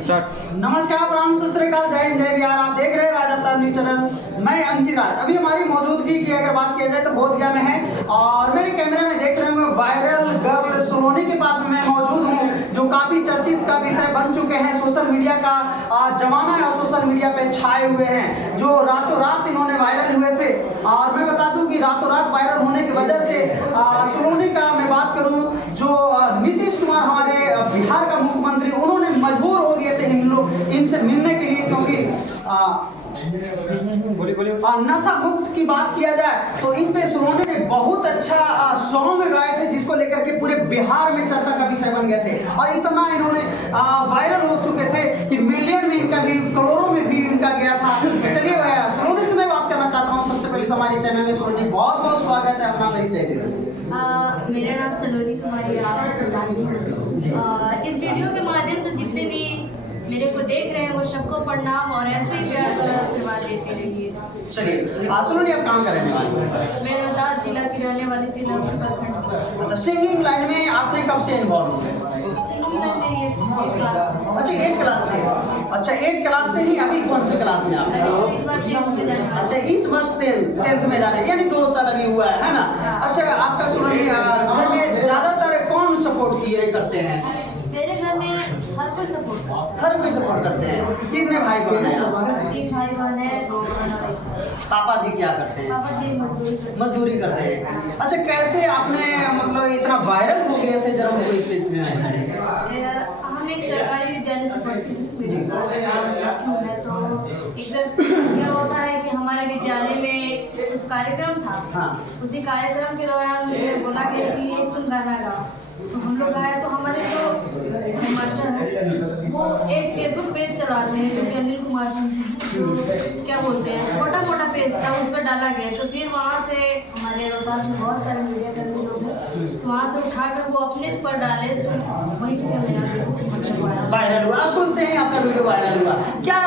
नमस्कार, प्रणाम, सत श्री अकाल, जय हिंद, जय बिहार। आप देख रहे हैं राज अवतार न्यूज चैनल। मैं अंकित राज। अभी हमारी मौजूदगी की अगर बात किया जाए तो बोधगया में है और मेरे कैमरे में देख रहे होंगे वायरल गर्ल सोलोनी के पास में मैं मौजूद हूँ, जो काफी चर्चित का विषय बन चुके हैं। सोशल मीडिया का जमाना है और सोशल मीडिया पे छाए हुए हैं, जो रातों रात इन्होंने वायरल हुए थे। और मैं बता दूं कि रातों रात वायरल होने की वजह से सोलोनी का मैं बात करूं, जो नीतीश कुमार हमारे बिहार का मुख्यमंत्री, उन्होंने मजबूर हो गए थे इनसे मिलने के लिए, क्योंकि नशा मुक्त की बात किया जाए तो इस पे सोलोनी ने बहुत अच्छा सॉन्ग गाए थे, जिसको लेकर के पूरे बिहार में चर्चा का विषय बन गए थे। और इतना इन्होंने वायरल हो चुके थे कि मिलियन में इनका भी, करोड़ों में भी इनका गया था। चलिए सोलोनी से मैं बात करना चाहता हूँ। सबसे पहले तो हमारे चैनल में सोलोनी बहुत बहुत स्वागत है, अपना परिचय दे दीजिए। मेरा नाम सोलोनी कुमारी है, आप सबको जानती हूँ। इस वीडियो के माध्यम से जितने भी मेरे को देख रहे हैं वो सबको प्रणाम और ऐसे ही प्यार का आशीर्वाद देते रहिए। चलिए सोलोनी, आप कहाँ का रहने वाले हैं? मैं रोहतास जिला की रहने वाली थी, नवपुर प्रखंड। अच्छा, सिंगिंग लाइन में आपने कब से इन्वॉल्व हुए? सिंगिंग लाइन में ये 8 क्लास। अच्छा, 8 क्लास से। अच्छा, 8 क्लास से ही। अभी कौन से क्लास में आप? अभी तो इस बार 10th में जाने वाला। अच्छा, इस वर्ष 10th में जाने, यानी 2 साल अभी हुआ है ना? अच्छा, आपका सोलोनी घर में ज्यादातर कौन सपोर्ट किए करते हैं? मेरे घर में हर कोई सपोर्ट करता है। हर कोई सपोर्ट करते हैं। कितने भाई बहन हैं आप? 3 भाई बहन है, 2 बहन और 1। पापा जी क्या करते हैं? पापा जी मजदूरी करते हैं। अच्छा, कैसे आपने मतलब इतना वायरल हो गए थे, जरा हमको इस पे बताइए। हम एक सरकारी विद्यालय से पढ़ती हूँ, मैं तो एक क्या होता है कि हमारे विद्यालय में कुछ कार्यक्रम था। हाँ। उसी कार्यक्रम के दौरान मुझे बोला गया कि एक तुम गाना गाओ, तो हम लोग गाए। तो हमारे जो मास्टर हैं वो एक फेसबुक पेज चलाते हैं, जो कि अनिल कुमार सिंह, जो क्या बोलते हैं, छोटा मोटा पेज था, उस पर डाला गया। तो फिर वहाँ से हमारे रोहतास में बहुत सारे मीडिया कर्मी लोग हैं, तो वहाँ से उठाकर वो अपने पर डाले, तो वहीं से मेरा वायरल हुआ। स्कूल से ही आपका वीडियो वायरल हुआ। क्या